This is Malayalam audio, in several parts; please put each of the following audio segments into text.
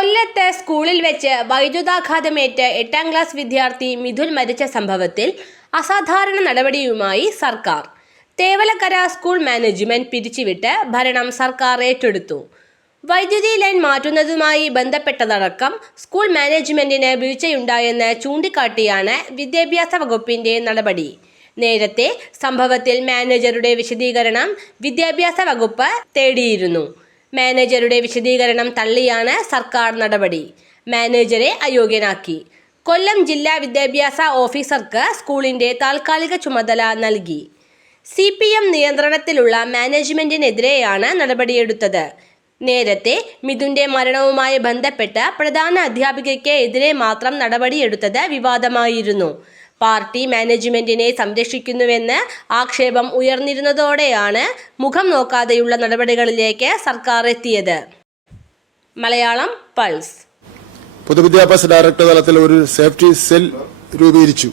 കൊല്ലത്ത് സ്കൂളിൽ വെച്ച് വൈദ്യുതാഘാതമേറ്റ് എട്ടാം ക്ലാസ് വിദ്യാർത്ഥി മിഥുൻ മരിച്ച സംഭവത്തിൽ അസാധാരണ നടപടിയുമായി സർക്കാർ. തേവലക്കര സ്കൂൾ മാനേജ്മെന്റ് പിരിച്ചുവിട്ട് ഭരണം സർക്കാർ ഏറ്റെടുത്തു. വൈദ്യുതി ലൈൻ മാറ്റുന്നതുമായി ബന്ധപ്പെട്ടതടക്കം സ്കൂൾ മാനേജ്മെന്റിന് വീഴ്ചയുണ്ടായെന്ന് ചൂണ്ടിക്കാട്ടിയാണ് വിദ്യാഭ്യാസ വകുപ്പിന്റെ നടപടി. നേരത്തെ സംഭവത്തിൽ മാനേജറുടെ വിശദീകരണം വിദ്യാഭ്യാസ വകുപ്പ് തേടിയിരുന്നു. മാനേജറുടെ വിശദീകരണം തള്ളിയാണ് സർക്കാർ നടപടി. മാനേജരെ അയോഗ്യനാക്കി. കൊല്ലം ജില്ലാ വിദ്യാഭ്യാസ ഓഫീസർക്ക് സ്കൂളിന്റെ താൽക്കാലിക ചുമതല നൽകി. സി പി എം നിയന്ത്രണത്തിലുള്ള മാനേജ്മെന്റിനെതിരെയാണ് നടപടിയെടുത്തത്. നേരത്തെ മിഥുന്റെ മരണവുമായി ബന്ധപ്പെട്ട് പ്രധാന അധ്യാപികയ്ക്ക് എതിരെ മാത്രം നടപടിയെടുത്തത് വിവാദമായിരുന്നു. പാർട്ടി മാനേജ്മെന്റിനെ സംരക്ഷിക്കുന്നുവെന്ന് ആക്ഷേപം ഉയർന്നിരുന്നതോടെയാണ് മുഖം നോക്കാതെയുള്ള നടപടികളിലേക്ക് സർക്കാർ എത്തിയത്. മലയാളം പൾസ്. പൊതുവിദ്യാഭ്യാസ ഡയറക്ടർ തലത്തിൽ ഒരു സേഫ്റ്റി സെൽ രൂപീകരിച്ചു.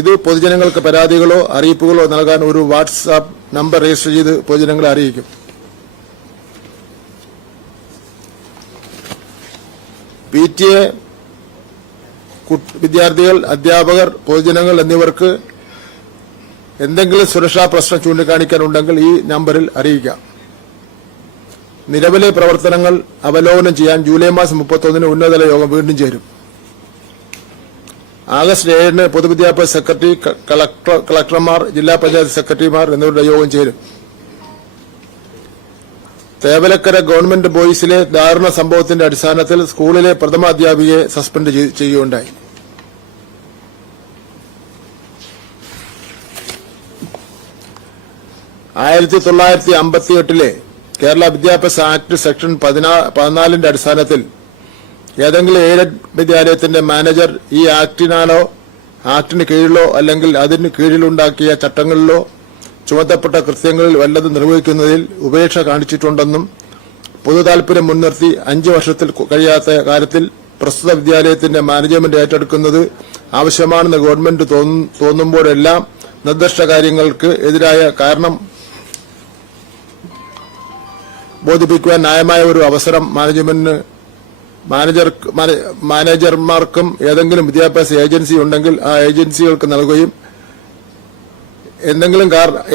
ഇത് പൊതുജനങ്ങൾക്ക് പരാതികളോ അറിയിപ്പുകളോ നൽകാൻ ഒരു വാട്സാപ്പ് നമ്പർ രജിസ്റ്റർ ചെയ്ത് പൊതുജനങ്ങളെ അറിയിക്കും. പി ടി എ വിദ്യാർത്ഥികൾ അധ്യാപകർ പൊതുജനങ്ങൾ എന്നിവർക്ക് എന്തെങ്കിലും സുരക്ഷാ പ്രശ്നം ചൂണ്ടിക്കാണിക്കാനുണ്ടെങ്കിൽ ഈ നമ്പറിൽ അറിയിക്കാം. നിലവിലെ പ്രവർത്തനങ്ങൾ അവലോകനം ചെയ്യാൻ ജൂലൈ മാസം മുപ്പത്തൊന്നിന് ഉന്നതതല യോഗം വീണ്ടും ചേരും. ആഗസ്റ്റ് ഏഴിന് പൊതുവിദ്യാഭ്യാസ സെക്രട്ടറി കളക്ടർ കളക്ടർമാർ ജില്ലാ പഞ്ചായത്ത് സെക്രട്ടറിമാർ എന്നിവരുടെ യോഗം ചേരും. തേവലക്കര ഗവൺമെന്റ് ബോയ്സിലെ ദാരുണ സംഭവത്തിന്റെ അടിസ്ഥാനത്തിൽ സ്കൂളിലെ പ്രഥമാധ്യാപികയെ സസ്പെൻഡ് ചെയ്- ചെയ്യുകയുണ്ടായി. ആയിരത്തി തൊള്ളായിരത്തി അമ്പത്തിയെട്ടിലെ കേരള വിദ്യാഭ്യാസ ആക്ട് സെക്ഷൻ പതിനാ- പതിനാലിന്റെ അടിസ്ഥാനത്തിൽ ഏതെങ്കിലും എയ്ഡഡ് വിദ്യാലയത്തിന്റെ മാനേജർ ഈ ആക്ടിനാലോ ആക്ടിന് കീഴിലോ അല്ലെങ്കിൽ അതിന് കീഴിലുണ്ടാക്കിയ ചട്ടങ്ങളിലോ ചുമത്തപ്പെട്ട കൃത്യങ്ങളിൽ വല്ലതും നിർവഹിക്കുന്നതിൽ ഉപേക്ഷ കാണിച്ചിട്ടുണ്ടെന്നും പൊതു താൽപര്യം മുൻനിർത്തി അഞ്ചു വർഷത്തിൽ കഴിയാത്ത കാര്യത്തിൽ പ്രസ്തുത വിദ്യാലയത്തിന്റെ മാനേജ്മെന്റ് ഏറ്റെടുക്കുന്നത് ആവശ്യമാണെന്ന് ഗവൺമെന്റ് തോന്നു- തോന്നുമ്പോഴെല്ലാം നിർദ്ദിഷ്ട കാര്യങ്ങൾക്ക് എതിരായ കാരണം ബോധിപ്പിക്കുവാൻ ന്യായമായ ഒരു അവസരം മാനേജ്മെന്റിന് മാനേജർ മാനേജർമാർക്കും ഏതെങ്കിലും വിദ്യാഭ്യാസ ഏജൻസി ഉണ്ടെങ്കിൽ ആ ഏജൻസികൾക്ക് നൽകുകയും എന്തെങ്കിലും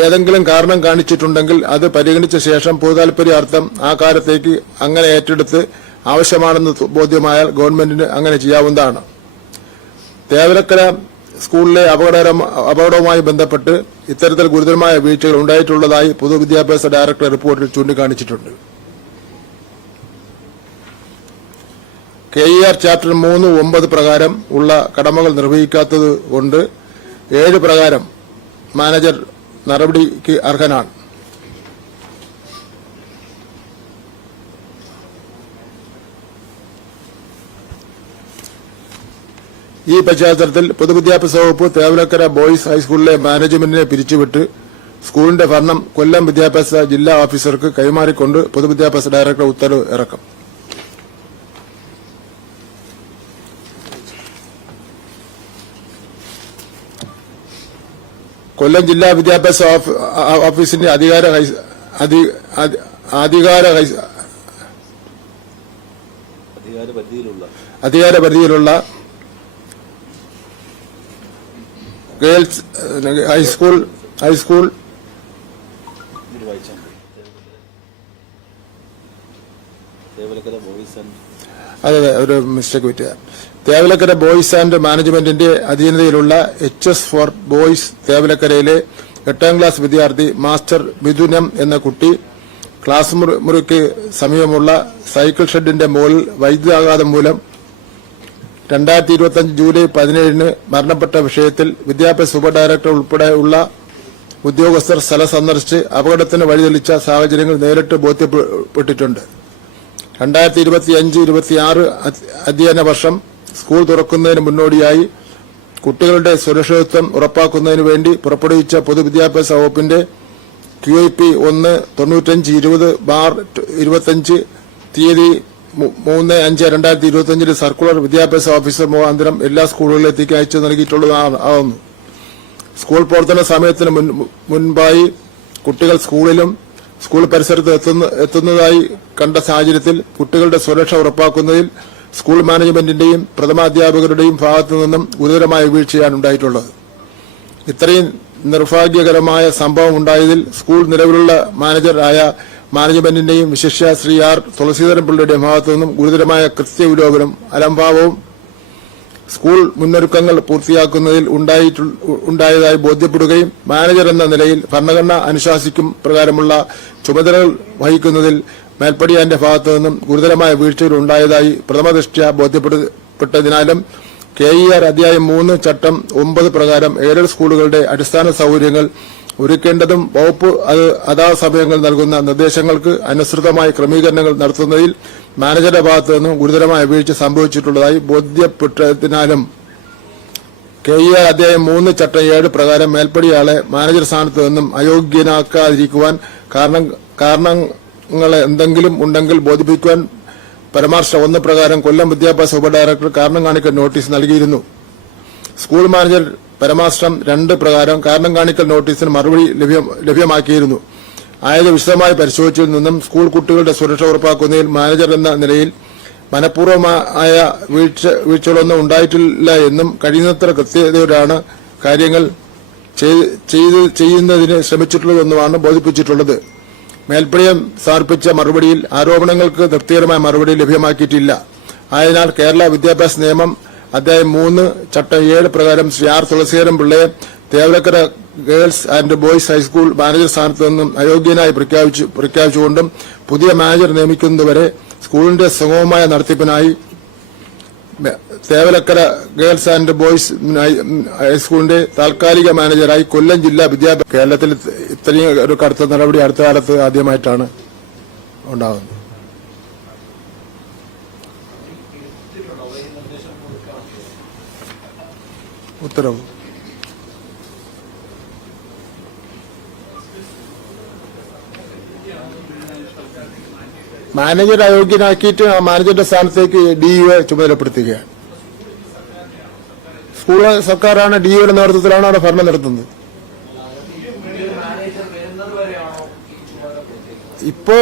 ഏതെങ്കിലും കാരണം കാണിച്ചിട്ടുണ്ടെങ്കിൽ അത് പരിഗണിച്ച ശേഷം പൊതുതാൽപര്യാർത്ഥം ആ കാര്യത്തേക്ക് അങ്ങനെ ഏറ്റെടുത്ത് ആവശ്യമാണെന്ന് ബോധ്യമായാൽ ഗവൺമെന്റിന് അങ്ങനെ ചെയ്യാവുന്നതാണ്. തേവരക്കര സ്കൂളിലെ അപകടവുമായി ബന്ധപ്പെട്ട് ഇത്തരത്തിൽ ഗുരുതരമായ വീഴ്ചകൾ ഉണ്ടായിട്ടുള്ളതായി പൊതുവിദ്യാഭ്യാസ ഡയറക്ടർ റിപ്പോർട്ടിൽ ചൂണ്ടിക്കാണിച്ചിട്ടുണ്ട്. കെ ഇ ആർ ചാപ്റ്റർ മൂന്ന് ഒമ്പത് പ്രകാരം ഉള്ള കടമകൾ നിർവഹിക്കാത്തത് കൊണ്ട് ഏഴ് പ്രകാരം മാനേജർ നടപടിക്ക് അർഹനാണ്. ഈ പശ്ചാത്തലത്തിൽ പൊതുവിദ്യാഭ്യാസ വകുപ്പ് തേവലക്കര ബോയ്സ് ഹൈസ്കൂളിലെ മാനേജ്മെന്റിനെ പിരിച്ചുവിട്ട് സ്കൂളിന്റെ ഭരണം കൊല്ലം വിദ്യാഭ്യാസ ജില്ലാ ഓഫീസർക്ക് കൈമാറിക്കൊണ്ട് പൊതുവിദ്യാഭ്യാസ ഡയറക്ടർ ഉത്തരവ് ഇറക്കും. കൊല്ലം ജില്ലാ വിദ്യാഭ്യാസ ഓഫ്- ഓഫീസിന്റെ അധികാര അധികാര അധികാര പരിധിയിലുള്ള ഗേൾസ് ഹൈസ്കൂൾ ഹൈസ്കൂൾ ഇത് വായിച്ചാൽ മതി. തേവലക്കര ബോയ്സ് ആൻഡ് അതെ അതെ ഒരു മിസ്റ്റേക്ക് പറ്റിയ തേവലക്കര ബോയ്സ് ആൻഡ് മാനേജ്മെന്റിന്റെ അധീനതയിലുള്ള എച്ച് എസ് ഫോർ ബോയ്സ് തേവലക്കരയിലെ എട്ടാം ക്ലാസ് വിദ്യാർത്ഥി മാസ്റ്റർ മിഥുനം എന്ന കുട്ടി ക്ലാസ് മുറി- മുറിക്ക് സമീപമുള്ള സൈക്കിൾ ഷെഡിന്റെ മുകളിൽ വൈദ്യുതാഘാതം മൂലം രണ്ടായിരത്തി ഇരുപത്തിയഞ്ച് ജൂലൈ പതിനേഴിന് മരണപ്പെട്ട വിഷയത്തിൽ വിദ്യാഭ്യാസ ഉപ ഡയറക്ടർ ഉൾപ്പെടെയുള്ള ഉദ്യോഗസ്ഥർ സ്ഥലം സന്ദർശിച്ച് അപകടത്തിന് വഴിതെളിച്ച സാഹചര്യങ്ങൾ നേരിട്ട് ബോധ്യപ്പെട്ടിട്ടുണ്ട്. രണ്ടായിരത്തി ഇരുപത്തി അഞ്ച് ഇരുപത്തി ആറ് അധ്യയന വർഷം സ്കൂൾ തുറക്കുന്നതിന് മുന്നോടിയായി കുട്ടികളുടെ സുരക്ഷിതത്വം ഉറപ്പാക്കുന്നതിനു വേണ്ടി പുറപ്പെടുവിച്ച പൊതുവിദ്യാഭ്യാസ വകുപ്പിന്റെ ക്യു ഐ പി ഒന്ന് തൊണ്ണൂറ്റഞ്ച് ഇരുപത് ബാർ ഇരുപത്തഞ്ച് തീയതി മൂന്ന് അഞ്ച് രണ്ടായിരത്തി ഇരുപത്തിയഞ്ചിലെ സർക്കുലർ വിദ്യാഭ്യാസ ഓഫീസർ മുഖാന്തരം എല്ലാ സ്കൂളുകളിലേക്ക് അയച്ചു നൽകിയിട്ടുള്ളതാകുന്നു സ്കൂൾ പ്രവർത്തന സമയത്തിന് മുൻപായി കുട്ടികൾ സ്കൂളിലും സ്കൂൾ പരിസരത്ത് എത്തുന്ന എത്തുന്നതായി കണ്ട സാഹചര്യത്തിൽ കുട്ടികളുടെ സുരക്ഷ ഉറപ്പാക്കുന്നതിൽ സ്കൂൾ മാനേജ്മെന്റിന്റെയും പ്രഥമാധ്യാപകരുടെയും ഭാഗത്തു നിന്നും ഗുരുതരമായ വീഴ്ചയാണ് ഉണ്ടായിട്ടുള്ളത്. ഇത്രയും നിർഭാഗ്യകരമായ സംഭവം ഉണ്ടായതിൽ സ്കൂൾ നിലവിലുള്ള മാനേജറായ മാനേജ്മെന്റിന്റെയും വിശിഷ്യ ശ്രീ ആർ തുളസീധരൻ പിള്ളയുടെയും ഭാഗത്തു നിന്നും ഗുരുതരമായ കൃത്യവിലോപനം അലംഭാവവും സ്കൂൾ മുന്നൊരുക്കങ്ങൾ പൂർത്തിയാക്കുന്നതിൽ ഉണ്ടായതായി ബോധ്യപ്പെടുകയും മാനേജർ എന്ന നിലയിൽ ഭരണഘടന അനുശാസിക്കും പ്രകാരമുള്ള ചുമതലകൾ വഹിക്കുന്നതിൽ മേൽപ്പടിയാന്റെ ഭാഗത്തു നിന്നും ഗുരുതരമായ വീഴ്ചകൾ ഉണ്ടായതായി പ്രഥമദൃഷ്ട്യ ബോധ്യപ്പെട്ടതിനാലും കെ ഇ ആർ അധ്യായം മൂന്ന് ചട്ടം ഒമ്പത് പ്രകാരം എയ്ഡഡ് സ്കൂളുകളുടെ അടിസ്ഥാന സൌകര്യങ്ങൾ ഒരുക്കേണ്ടതും വകുപ്പ് അത് അതാ സമയങ്ങൾ നൽകുന്ന നിർദ്ദേശങ്ങൾക്ക് അനുസൃതമായ ക്രമീകരണങ്ങൾ നടത്തുന്നതിൽ മാനേജറുടെ ഭാഗത്തു നിന്നും ഗുരുതരമായ വീഴ്ച സംഭവിച്ചിട്ടുള്ളതായി ബോധ്യപ്പെട്ടതിനാലും കെ ഇ ആർ അധ്യായം മൂന്ന് ചട്ടം ഏഴ് പ്രകാരം മേൽപ്പടിയാളെ മാനേജർ സ്ഥാനത്ത് നിന്നും അയോഗ്യനാക്കാതിരിക്കുവാൻ കാരണം കാരണങ്ങൾ എന്തെങ്കിലും ഉണ്ടെങ്കിൽ ബോധിപ്പിക്കുവാൻ പരമാർശ ഒന്ന് പ്രകാരം കൊല്ലം വിദ്യാഭ്യാസ ഉപഡയറക്ടർ കാരണം കാണിക്കൽ നോട്ടീസ് നൽകിയിരുന്നു. സ്കൂൾ മാനേജർ പരമാശ്രം രണ്ട് പ്രകാരം കാരണം കാണിക്കൽ നോട്ടീസിന് മറുപടി ലഭ്യമാക്കിയിരുന്നു. ആയത് വിശദമായി പരിശോധിച്ചതിൽ നിന്നും സ്കൂൾ കുട്ടികളുടെ സുരക്ഷ ഉറപ്പാക്കുന്നതിൽ മാനേജർ എന്ന നിലയിൽ മനഃപൂർവമായ വീഴ്ച വീഴ്ചകളൊന്നും ഉണ്ടായിട്ടില്ല എന്നും കഴിയുന്നത്ര കൃത്യതയോടാണ് കാര്യങ്ങൾ ചെയ്യുന്നതിന് ശ്രമിച്ചിട്ടുള്ളതെന്നുമാണ് ബോധിപ്പിച്ചിട്ടുള്ളത്. മേൽപ്പടിയം സമർപ്പിച്ച മറുപടിയിൽ ആരോപണങ്ങൾക്ക് തൃപ്തികരമായ മറുപടി ലഭ്യമാക്കിയിട്ടില്ല. ആയതിനാൽ കേരള വിദ്യാഭ്യാസ നിയമം അധ്യായം മൂന്ന് ചട്ടം ഏഴ് പ്രകാരം Shri R തുളസീരം പിള്ളയെ Thevalakkara girls and boys high school manager സ്ഥാനത്ത് നിന്നും അയോഗ്യനായി പ്രഖ്യാപിച്ചു പ്രഖ്യാപിച്ചുകൊണ്ടും പുതിയ മാനേജർ നിയമിക്കുന്നതുവരെ സ്കൂളിന്റെ സുഗമമായ നടത്തിപ്പിനായി തേവലക്കര ഗേൾസ് ആൻഡ് ബോയ്സ് ഹൈസ്കൂളിന്റെ താൽക്കാലിക മാനേജറായി കൊല്ലം ജില്ലാ വിദ്യാഭ്യാസ കേരളത്തിൽ ഇത്രയും ഒരു കടുത്ത നടപടി അടുത്ത കാലത്ത് ആദ്യമായിട്ടാണ് ഉണ്ടാകുന്നത്. ഉത്തരവ് മാനേജർ അയോഗ്യനാക്കിയിട്ട് ആ മാനേജറുടെ സ്ഥാനത്തേക്ക് ഡി യു ചുമതലപ്പെടുത്തുകയാണ് സ്കൂൾ സർക്കാരാണ് ഡി യുടെ നേതൃത്വത്തിലാണ് അവിടെ ഭരണം നടത്തുന്നത്. ഇപ്പോ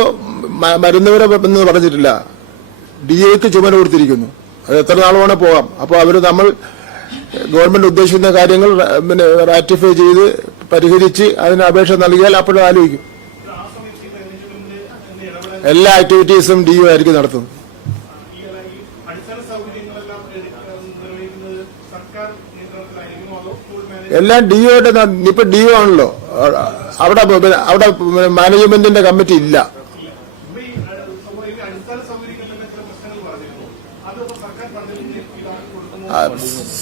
മരുന്നവരെ എന്ന് പറഞ്ഞിട്ടില്ല. ഡി എക്ക് ചുമതല കൊടുത്തിരിക്കുന്നു. അത് എത്ര നാൾ വേണേ പോകാം. അപ്പോൾ അവർ നമ്മൾ ഗവൺമെന്റ് ഉദ്ദേശിക്കുന്ന കാര്യങ്ങൾ പിന്നെ റാറ്റിഫൈ ചെയ്ത് പരിഹരിച്ച് അതിന് അപേക്ഷ നൽകിയാൽ അപ്പോഴും ആലോചിക്കും. എല്ലാ ആക്ടിവിറ്റീസും ഡി ആയിരിക്കും നടത്തുന്നത്. എല്ലാം ഡി ഒയുടെ ഇപ്പൊ ഡി ഒ ആണല്ലോ. അവിടെ അവിടെ മാനേജ്മെന്റിന്റെ കമ്മിറ്റി ഇല്ല.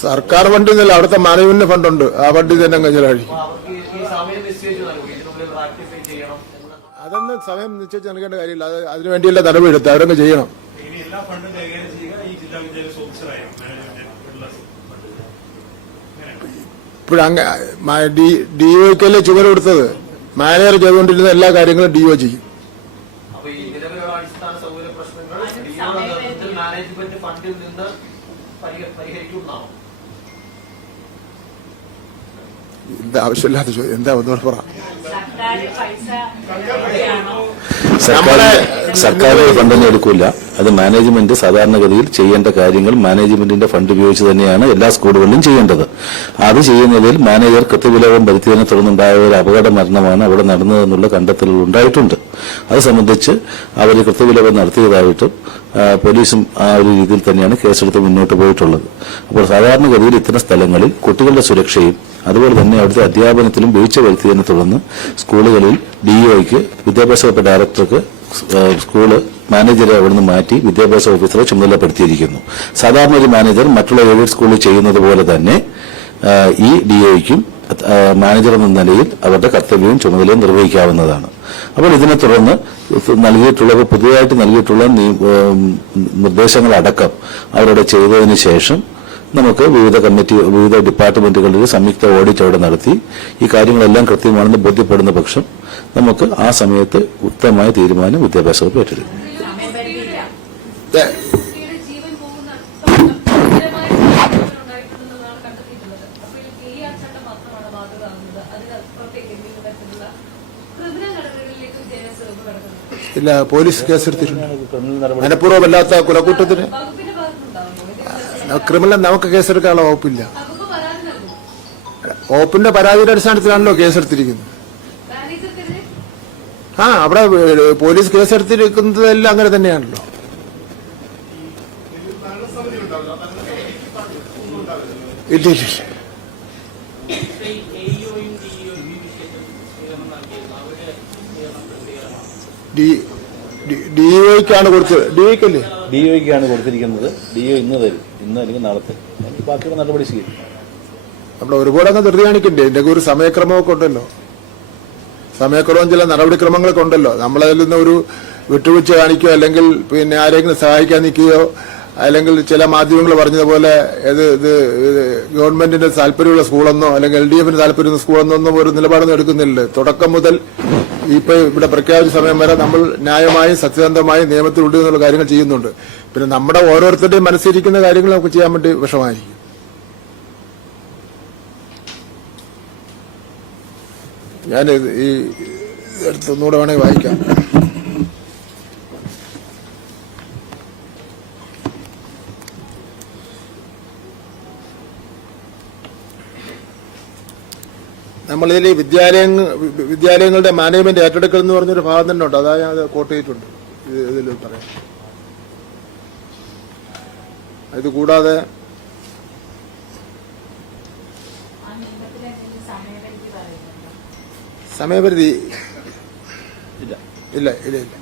സർക്കാർ ഫണ്ട് ഇന്നല്ല അവിടുത്തെ മാനേജ്മെന്റ് ഫണ്ടുണ്ട്. ആ ഫണ്ടിൽ തന്നെ ചെയ്യണം എന്ന്. അതൊന്നും സമയം നിശ്ചയിച്ച് നൽകേണ്ട കാര്യമില്ല. അത് അതിനുവേണ്ടിയുള്ള നടപടി എടുത്ത് അവരൊക്കെ ചെയ്യണം. ഇപ്പോഴങ്ങ ഡി ഒക്കല്ലേ ചുമതല കൊടുത്തത്? മാനേജർ ചെയ്തുകൊണ്ടിരുന്ന എല്ലാ കാര്യങ്ങളും ഡിഒ ഒ ചെയ്യും മാനേജ്മെന്റ് ഫണ്ടിൽ നിന്ന് പരിഹ- എന്താ ചോദ്യം എന്താ ഒന്നുകൂടെ പറ സർക്കാർ സർക്കാർ ഫണ്ടൊന്നും എടുക്കില്ല അത് മാനേജ്മെന്റ് സാധാരണഗതിയിൽ ചെയ്യേണ്ട കാര്യങ്ങൾ മാനേജ്മെന്റിന്റെ ഫണ്ട് ഉപയോഗിച്ച് തന്നെയാണ് എല്ലാ സ്കൂളുകളിലും ചെയ്യേണ്ടത്. അത് ചെയ്യുന്നതിൽ മാനേജർ കൃത്യവിലോകം വരുത്തിയതിനെ തുടർന്നുണ്ടായ ഒരു അപകട മരണമാണ് അവിടെ നടന്നതെന്നുള്ള കണ്ടെത്തലുകൾ ഉണ്ടായിട്ടുണ്ട്. അത് സംബന്ധിച്ച് അവർ കൃത്യവിലോകം നടത്തിയതായിട്ടും പോലീസും ആ ഒരു രീതിയിൽ തന്നെയാണ് കേസെടുത്ത് മുന്നോട്ട് പോയിട്ടുള്ളത്. അപ്പോൾ സാധാരണഗതിയിൽ ഇത്തരം സ്ഥലങ്ങളിൽ കുട്ടികളുടെ സുരക്ഷയും അതുപോലെ തന്നെ അവിടുത്തെ അധ്യാപനത്തിലും വീഴ്ച വരുത്തിയതിനെ തുടർന്ന് സ്കൂളുകളിൽ ഡിഇഒയ്ക്ക് വിദ്യാഭ്യാസ വകുപ്പ് ഡയറക്ടർക്ക് സ്കൂൾ മാനേജറെ അവിടുന്ന് മാറ്റി വിദ്യാഭ്യാസ ഓഫീസറെ ചുമതലപ്പെടുത്തിയിരിക്കുന്നു. സാധാരണ ഒരു മാനേജർ മറ്റുള്ള എയ്ഡഡ് സ്കൂളിൽ ചെയ്യുന്നത് പോലെ തന്നെ ഈ ഡിഒയ്ക്കും മാനേജർ എന്ന നിലയിൽ അവരുടെ കർത്തവ്യവും ചുമതലയും നിർവഹിക്കാവുന്നതാണ്. അപ്പോൾ ഇതിനെ തുടർന്ന് നൽകിയിട്ടുള്ള പുതിയതായിട്ട് നൽകിയിട്ടുള്ള നിർദ്ദേശങ്ങളടക്കം അവരുടെ ചെയ്തതിന് ശേഷം നമുക്ക് വിവിധ കമ്മിറ്റി വിവിധ ഡിപ്പാർട്ട്മെന്റുകളിൽ സംയുക്ത ഓഡിറ്റ് അവിടെ നടത്തി. ഈ കാര്യങ്ങളെല്ലാം കൃത്യമാണെന്ന് ബോധ്യപ്പെടുന്ന പക്ഷം നമുക്ക് ആ സമയത്ത് ഉത്തമമായ തീരുമാനം വിദ്യാഭ്യാസ വകുപ്പ് ഏറ്റെടുക്കും. ഇല്ല പോലീസ് കേസെടുത്തിട്ടുണ്ട്. മനഃപൂർവമല്ലാത്ത കുലക്കൂട്ടത്തിന് ക്രിമിനൽ നമുക്ക് കേസെടുക്കാനുള്ള വകുപ്പില്ല. വകുപ്പിന്റെ പരാതിയുടെ അടിസ്ഥാനത്തിലാണല്ലോ കേസെടുത്തിരിക്കുന്നത്. ആ അവിടെ പോലീസ് കേസെടുത്തിരിക്കുന്നതെല്ലാം അങ്ങനെ തന്നെയാണല്ലോ. ഇല്ല. ഡി ഡിഒയ്ക്കാണ് കൊടുത്തത് ഡിഒയ്ക്കല്ലേ? ഡിഒയ്ക്കാണ് കൊടുത്തിരിക്കുന്നത്. ഡിഒ ഇന്ന് തരും. ഇന്ന് അല്ലെങ്കിൽ നാളത്തെ. ബാക്കിയുള്ള നടപടി സ്വീകരിക്കും. നമ്മൾ ഒരുപാട് അങ്ങ് ധൃതി കാണിക്കണ്ടേ? ഇതിന്റെ ഒരു സമയക്രമമൊക്കെ ഉണ്ടല്ലോ. സമയക്രമം ചില നടപടിക്രമങ്ങളൊക്കെ ഉണ്ടല്ലോ. നമ്മളതിൽ നിന്ന് ഒരു വിട്ടുവീഴ്ച കാണിക്കുകയോ അല്ലെങ്കിൽ പിന്നെ ആരെങ്കിലും സഹായിക്കാൻ നിൽക്കുകയോ അല്ലെങ്കിൽ ചില മാധ്യമങ്ങൾ പറഞ്ഞതുപോലെ ഇത് ഇത് ഇത് ഗവൺമെന്റിന്റെ താല്പര്യമുള്ള സ്കൂളെന്നോ അല്ലെങ്കിൽ എൽ ഡി എഫിന് താല്പര്യമുള്ള സ്കൂളെന്നോ ഒന്നും ഒരു നിലപാടൊന്നും എടുക്കുന്നില്ല. തുടക്കം മുതൽ ഇപ്പൊ ഇവിടെ പ്രഖ്യാപിച്ച സമയം വരെ നമ്മൾ ന്യായമായും സത്യസന്ധമായും നിയമത്തിലുണ്ട് എന്നുള്ള കാര്യങ്ങൾ ചെയ്യുന്നുണ്ട്. പിന്നെ നമ്മുടെ ഓരോരുത്തരുടെയും മനസ്സിരിക്കുന്ന കാര്യങ്ങൾ നമുക്ക് ചെയ്യാൻ വേണ്ടി വിഷമായിരിക്കും ഞാൻ ഈ അടുത്തൊന്നുകൂടെ വേണമെങ്കിൽ വായിക്കാം. നമ്മളിതിൽ വിദ്യാലയങ്ങൾ വിദ്യാലയങ്ങളുടെ മാനേജ്മെന്റ് ഏറ്റെടുക്കൽ എന്ന് പറഞ്ഞൊരു ഭാഗം തന്നെ ഉണ്ട്. അതാ ഞാൻ കോട്ട് ചെയ്തിട്ടുണ്ട്. ഇത് ഇതിൽ പറയാം. ഇത് കൂടാതെ സമയപരിധി ഇല്ല. ഇല്ല ഇല്ല ഇല്ല.